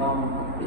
52।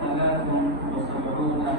73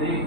23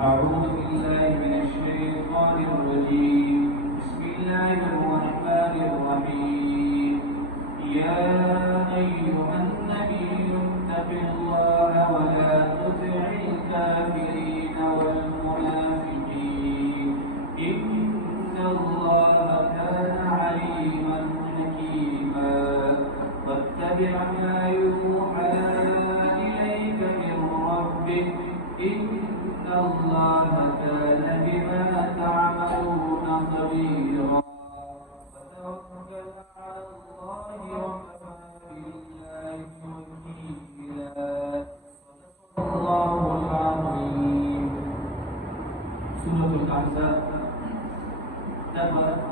أعوذ بالله من الشيطان الرجيم بسم الله الرحمن الرحيم يا أيها النبي اتق الله ولا تطع الكافرين والمنافقين إن الله كان عليما حكيما واتبع ما يوحى إليك من ربك إن الله كان بما تعملون خبيرا وتوكل على الله وكفى بالله وكيلا صدق الله العظيم. سورة الأحزاب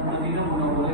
مدينة منورة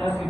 10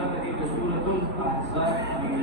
ذكر سورة الأحزاب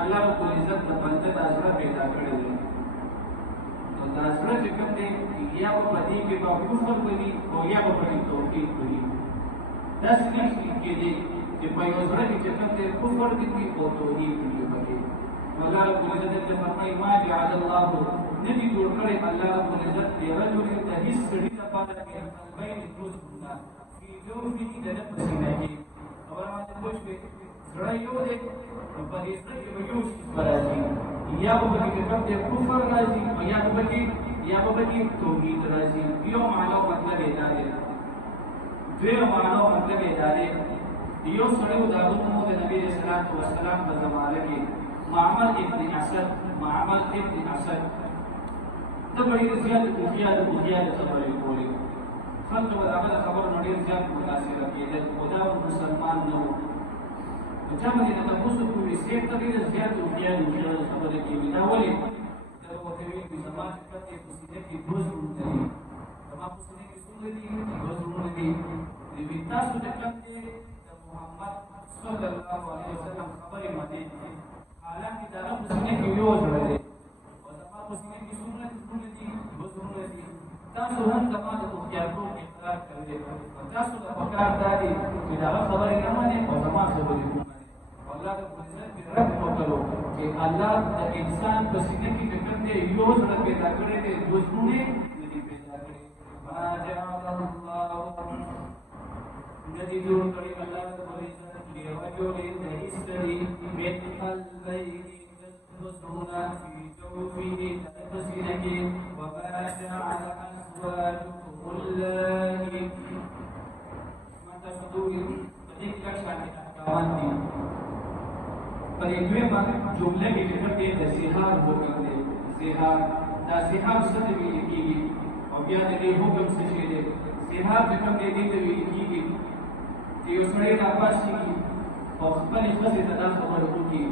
الله رب العزت د بنده د زړه پیدا کړی دی. نو دا زړه چې کوم دی یا په دې کې به کفر کوي او یا به په توحید کوي. داسې نشي کېدی چې په یو زړه کې چې کوم دی کفر کوي او توحید کوي. الله رب العزت فرمایي ما جعل الله نبي جوړ کړی الله رب العزت دی رجل د هیڅ سړي لپاره کې بین روزونه فی جوفه د نفس نه خبر باندې پوښتنه زړه یو دی په دې سره کې یو شی راځي یا په دې کې د کفر راځي یا په دې توحید راځي. یو معنا مطلب دا دی دوی معنا مطلب دا دی یو سړی د نبی صلی الله علیه وسلم په زمانه کې معمر ابن اسد تبعي زيادة خبرې کولې خلک به هغه خبر نړۍ زیات متاثر کېدل او دا مسلمان نه و. چا باندې د تاسو کومې سیټ ته ډېر زیات خبرې کوي دا ولې دا وته وی په سماج کې په سیده کې دوز ورته تمام په سیده کې څنګه دي دوز ورته دي د تاسو د کوم دي د محمد صلی الله علیه وسلم خبرې مده حالانکه دا په سیده کې یو ځای دی او تمام په سیده کې څنګه دي دوز ورته دي تاسو هم زموږ د اختیارونو اقرار کړئ تاسو د پکار دادي چې دا خبرې نه مانی او زموږ خبرې نه مانی. الله رب العزت رب وکړو چې الله د انسان په سینې کې کوم دی یو ځل پیدا کړی دی دوزونه دې پیدا کړی ما جعل الله ندی جوړ کړی الله رب العزت دی رجل دهستری من قلبین تسبحون فی جوفه تنفسینه وما جعل أزواجكم اللائي من تشهدون بديك لكشان احکامات دی پر ایک جمله کې ذکر دی د زهار حکم دی. زهار دا زهار څه ته ویل کیږي او بیا د دې حکم څه شی دی. زهار د کوم دی ته ویل کیږي چې یو سړی راپاسي او خپل ښځې ته دا خبره وکړي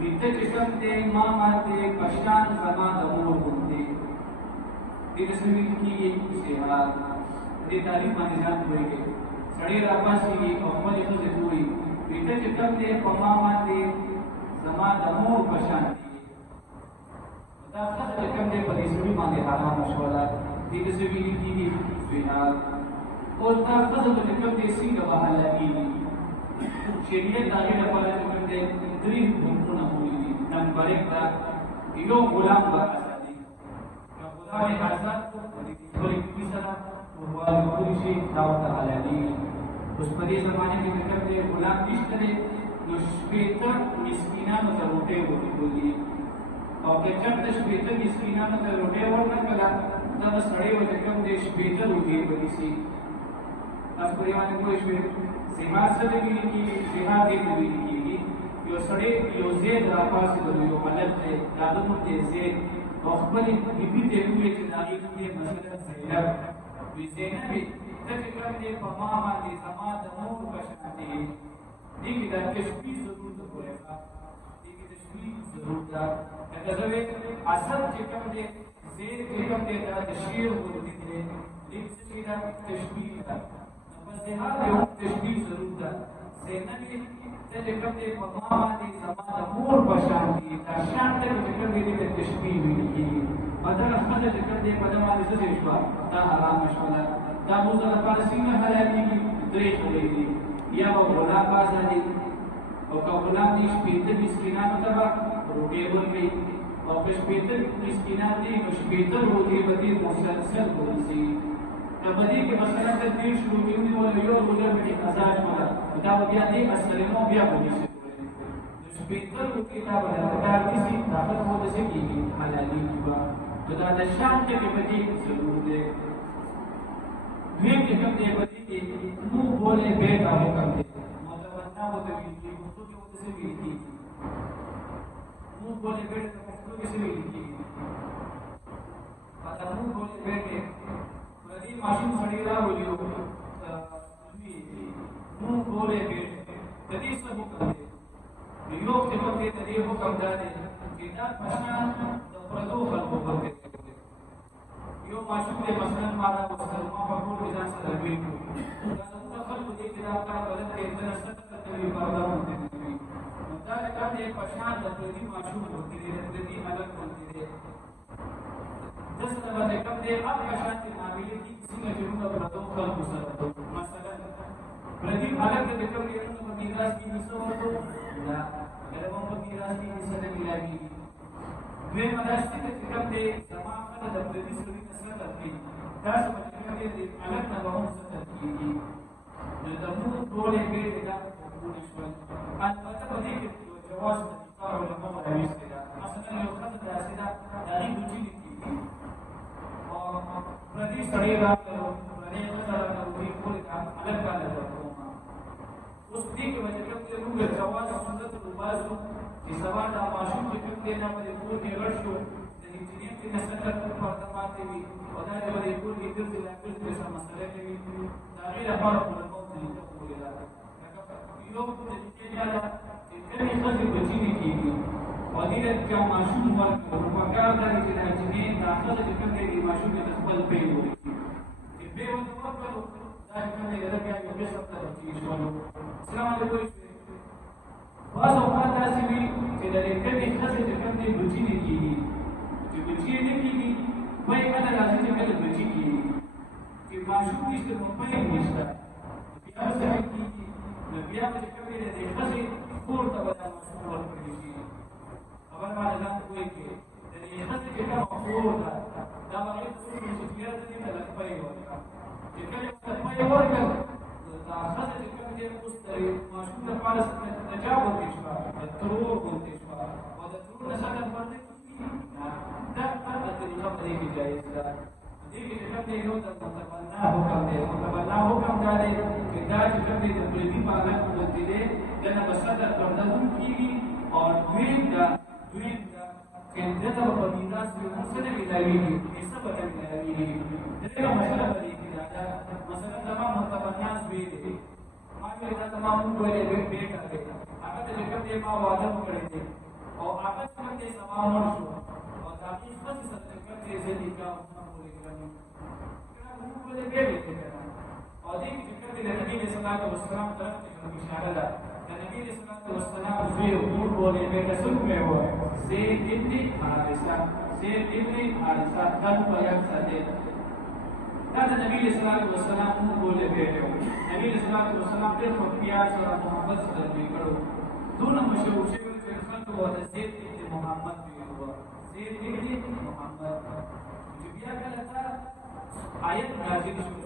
دته چې کوم دی ما باندې پشان زما د مور غوندې دې څه ویل کیږي زهار دې تعریف باندې ځان وایي سړی راپاسي او خپل ښځې ته وایي دته چې کوم دی په ما باندې زما د مور پشان دي دا څه کوم دی په دې سړي باندې حرام شولا دې څه ویل کیږي زهار او دا څه د کوم دی څنګه وهاله کیږي شریعت دغه لپاره کوم دی درې حکمونه ویلي number 1 the you Ghulam ورسادي Ghulam آزاد ورې کیسه او هغه شي دا تعالی دی اوس په دې زمانه کې کوم دی غلام نشته نو شپېته مسکینانو ته روټۍ ورکړي او که چېرته شپېته مسکینانو ته روټۍ ورکړله دا به سړی ورته کوم دی شپېته روټۍ ونیسي. تاسو پرې باندې پوه شوئ. زهار څه ته ویل کېږي؟ زهار دې ته ویل کېږي یو سړی یو زید راپاڅېدلو یو هلک دی د هغه نوم دی زید او خپلې بیبي ته یې وویل چې د هغې نوم دی مثلا زینب وي زینبې ته چې کوم دی په ما باندې زما د مور په شان دی دې کې د تشبیه ضرور ده ګورئ دې کې تشبیه ضرور ده لکه زه ویم اسد چې کوم دی زید چې کوم دی دا د شیر غوندې دی دې څه شي ده تشبیه ده نو په زهار یو تشبیه ضرور ده زینبې ته چې کوم دی په ما باندې زما د مور په شان دی دا شان ته چې کوم دی د تشبیه ویل کېږي بدله ښځه چې کوم دی په ده باندې څه شوه دا حرامه شوله دا موږ لپاره څنګه حلالېږي درې خبرې دي یا به غلام آزادي او که غلام دي شپېته مسکینانو ته به روټۍ ورکوي او که شپېته مسکینان دي نو شپېته روټۍ به دې مسلسل ونیسي که په دې کې مثلا که 30 روټۍ ونیول یو روژه به دې قضا شوله نو دا به بیا دې استلمو بیا به نشي کولی نو شپېته روټۍ دا به درته کار نیسي دا به خو داسې کېږي حلالېږي به نو دا د شان ټکي په دې کې ضرور دی. دویم کې کوم دی په دې کې موږ بولې بیت او حکم دی متونا ورته ویل کېږي پښتو کې ورته څه ویل کېږي موږ بولې بیت په پښتو کې څه ویل کېږي دا موږ بولې بیت په دې ماشوم سړی راوړي موږ بولې بیت د دې څه حکم دی یو څه په دې حکم دی چې دا پښان د پردو خلکو ورته یو ماشوم دې مثلا مالا مسلمان په ټول ځان سره ویل دا څنګه خلکو دې چې دا کار غلط دی دا څه کوي پردا مونږ دې دا کوم یو پښان د پردي ماشوم ورته دی د دې الګ ورته دی دغه باندې کوم دی هغه پښان چې معاملې کې څنګه چې موږ پردو خلکو سره مثلا پردي الګ د کوم یو په میراث کې حصہ ورته دا کله موږ په میراث کې حصہ نه ملایي دوی مراسته کې کوم دی زموږ خلک د پردي سړي سره کوي دا څه مطلب دی الګ نه به هم څه کوي د موږ ټولې کې دا البته په دې کې جواز د کار او د مو راويست ده مثلا یو خدای د اسیدا د دې بوجي کې او پردي سړی راغلو پردي سره د وی کول کا الګ کاله ورکوما اوس دې کې وجه کې موږ جواز سنت ربازو چې سبا د ماشوم چې کوم دې نه په کور کې ورشو د انجینیر کې نسکر په پرده پاتې وي او دا د کور کې د دې لاکل څه مسله کوي دا غیر لپاره په موږ دې ته کولی دا یو د دې نه چې کله خځې بچی کېږي او دې د ماشوم ورکړو په کار دا چې د اجنې داخله د کوم دی ماشوم د خپل پیو چې پیو د ورکړو دا کوم دی دا بیا یو څه څه چې شوالو السلام علیکم واسو پاتہ سی وی چې د دې کله خځې د کوم دی بچی کېږي چې بچی نه کېږي وای کله راځي چې کله بچی کېږي چې ماشوم نشته په پیو نشته بیا څه کېږي بیا چې کوم دی د خځې کور ته ودا مشهور ورکړي شي خبر باندې ځان کوی کې د دې خاطر کې دا مشهور ده دا باندې څه چې بیا دې ته لپاره ورکړه چې کله په پای ورکړه دا خاطر چې کوم دې اوس ته مشهور د پارس نجاب ورکړي شو د ترور ورکړي شو او د ترور نشانه ورته دا هغه طریقه په دې کې جایز ده دې کې چې کوم دې یو د متبنا حکم دی متبنا حکم دا دی چې دا چې کوم دې د پردي مالک ورته دی دنه بسدر کردن کیږي او دویم دا چې دغه په میراث کې مسله ملایوي حساب به ملایوي دغه مسله به دې دا مثلا تمام متبناس وی دي ما کې دا تمام ویلې به بیٹا دی هغه د کوم دی ما وعده کړی دی او هغه کوم دی سما مور شو او دا هیڅ څه څه کوم دی چې دا کولی کړم موږ به دې به او دې چې کوم دی د نبی صلی الله علیه وسلم طرف ته اشاره ده النبي صلى الله عليه وسلم في امور بولے میں رسول میں ہوا زید ابن حارثہ تن بیان ساتھ دا نبی صلی الله علیه وسلم امور بولے بیٹھے نبی صلی الله علیه وسلم پر پیار سره محبت سره کړو دونه مشهور شوی چې خلک وته زید ابن محمد ویلو زید ابن محمد چې بیا کله تا آیت نازل شو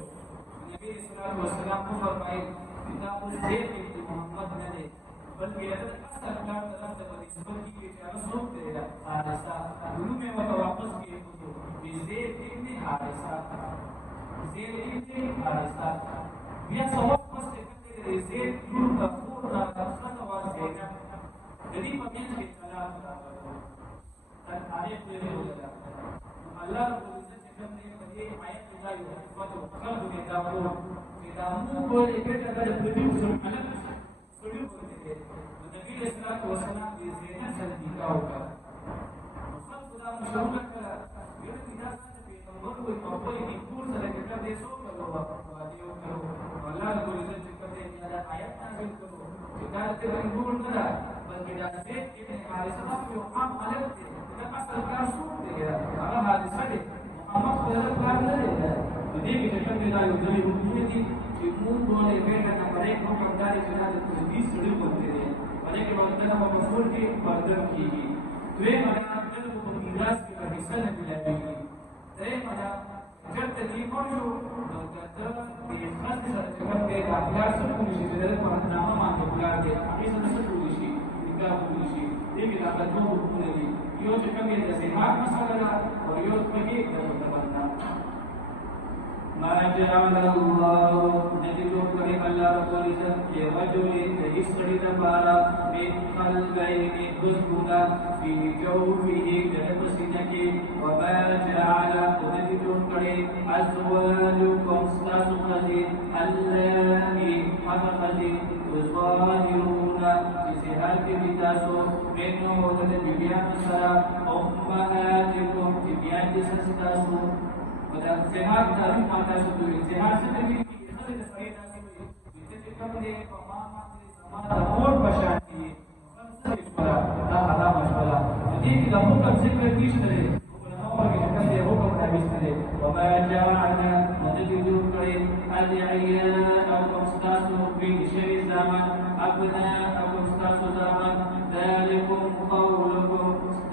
نبی صلی الله علیه وسلم فرمایي کتاب زید ابن محمد نه دی بلکې دا اصل کار طرف ته نسبت کیږي چې هغه څوک دی حارثه نو مې وته واپس کیږي زید ابن حارثه بیا څوک پس کې زید نور کفور را خطا وځي د دې په کې چې کلام تر آیت په ویلو الله رب العزت کوم دې په دې آیت کې دا یو خطو خلق دې دا وو چې دا موږ ولې کېږي دا د دې څو علم سړي ورته نبی رسول الله وسلام دې زینت سره نکاح وکړ خلق دا مشهور کړه یو دې دا پیغمبر کوئی خپل دې ټول سره کې دې څو کړو الله رب العزت کوم دې دا آیت نازل کړو چې دا دې ټول نه ده بلکې دا دې ابن حارثه یو عام علم دی دا اصل کار شو دی هغه حادثه دی محمد صلی الله علیه وسلم دې کې چې کوم دا یو ځای وګورئ چې موږ ټول یې بیٹا نه پرې کوم کمداري چې دا د دې سړي کوته دی باندې کې باندې دا په مفهوم کې پردم کیږي دوی باندې د په میراث کې په حصہ نه ملایي درې باندې چرته دې کوشو نو دا د خاص سره کوم دی د اخلاق سره کوم شي د نامه باندې بلار دی هغه څه څه شي دا کولی شي دې کې دا په نوو کولی یو چې کوم د صحت مسله ده او یو پکې د متبنا ما جعل الله نجد کرے اللہ رب العزت یہ رجل اس قدر بارا من قلبين خشبنا في جوفه جنب سنکی وما جعل نجد کرے ازواجكم استاسخذ اللائي حفظ تظاهرون جسے حال کے بتاسو بینو ودد بیان سرا امہاتکم بیان جسا ستاسو ودا زهار تعریف ماته شوی زهار څه دی چې خلک د فرید راځي چې کوم دې په ما باندې سما د اور بشان دي څه دا حرام شولا دې کې د حکم ذکر کیږي علماء کې کوم دی حکم راوستل وما جعلنا مدد جوړ کړي ادعياء او استاسو په شری زمان ابناء او استاسو زمان ذلكم قولكم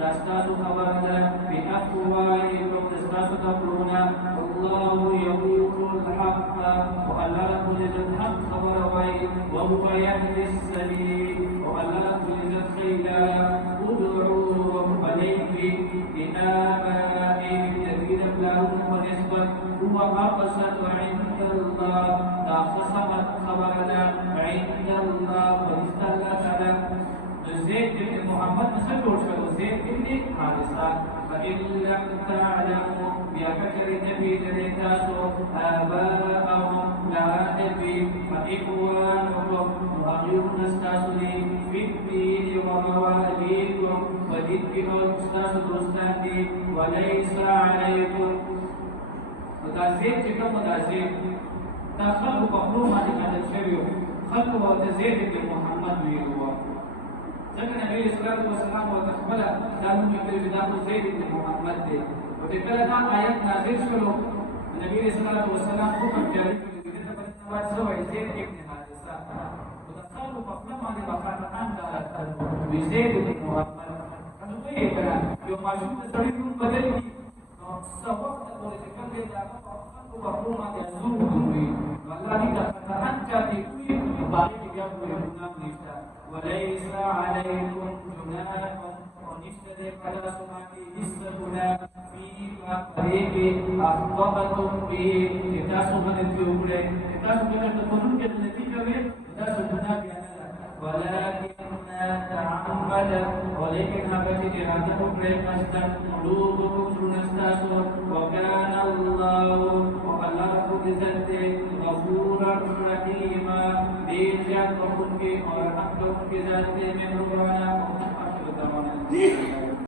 استاسو خبرنا بأفواهكم استاسو تقولون الله يقول الحق وألا لكم الحق خبر وهو يهدي السبيل وألا لكم خيلا ادعوا عليه بآبائهم الذين لهم ونسبة هو أقسط عند الله فأخصمت خبرنا عند الله ونستهلت على زيد بن محمد نسجل شو زيد بن حارثة فإن لم تعلموا بأفكر النبي جريتاسو آباءهم لا أدري فإخوانكم وأخيهم استاسلي في الدين ومواليكم وذكر استاسو درستاندي وليس عليكم متازيد جكم متازيد تخلق مقلومة لمدى الشريو خلق وتزيد بن محمد ويروى ذكر النبي صلى الله عليه وسلم وتقبل دانو يقول جداه زيد بن محمد دي وتقبل دان آيات نازل شلو النبي صلى الله عليه وسلم حكم جاري كده بنتوات سوى زيد بن حارثة وتخلق مقلومة لبخاتان بزيد بن محمد كانوا يقول يوم عجوب تسريكم بدلي سوقت ولتكلم خلق مقلومة يزور دوري والله دخلتان جاري كوي باقي يقول يبنام نفتا وليس عليكم جناح ونشترك على سماعي نسبتنا فيما قريب أخطأتم به تتاسو من الجوبلة تتاسو من التفنون كالنتيجة من تتاسو جناح ولكننا تعمد ولكن هبت جهاده بريقستا قلوبكم جنستاسو وكان الله وقلبه بذاته غفورا رحيما بيجان وكن في ورحمتكم بذاته من ربنا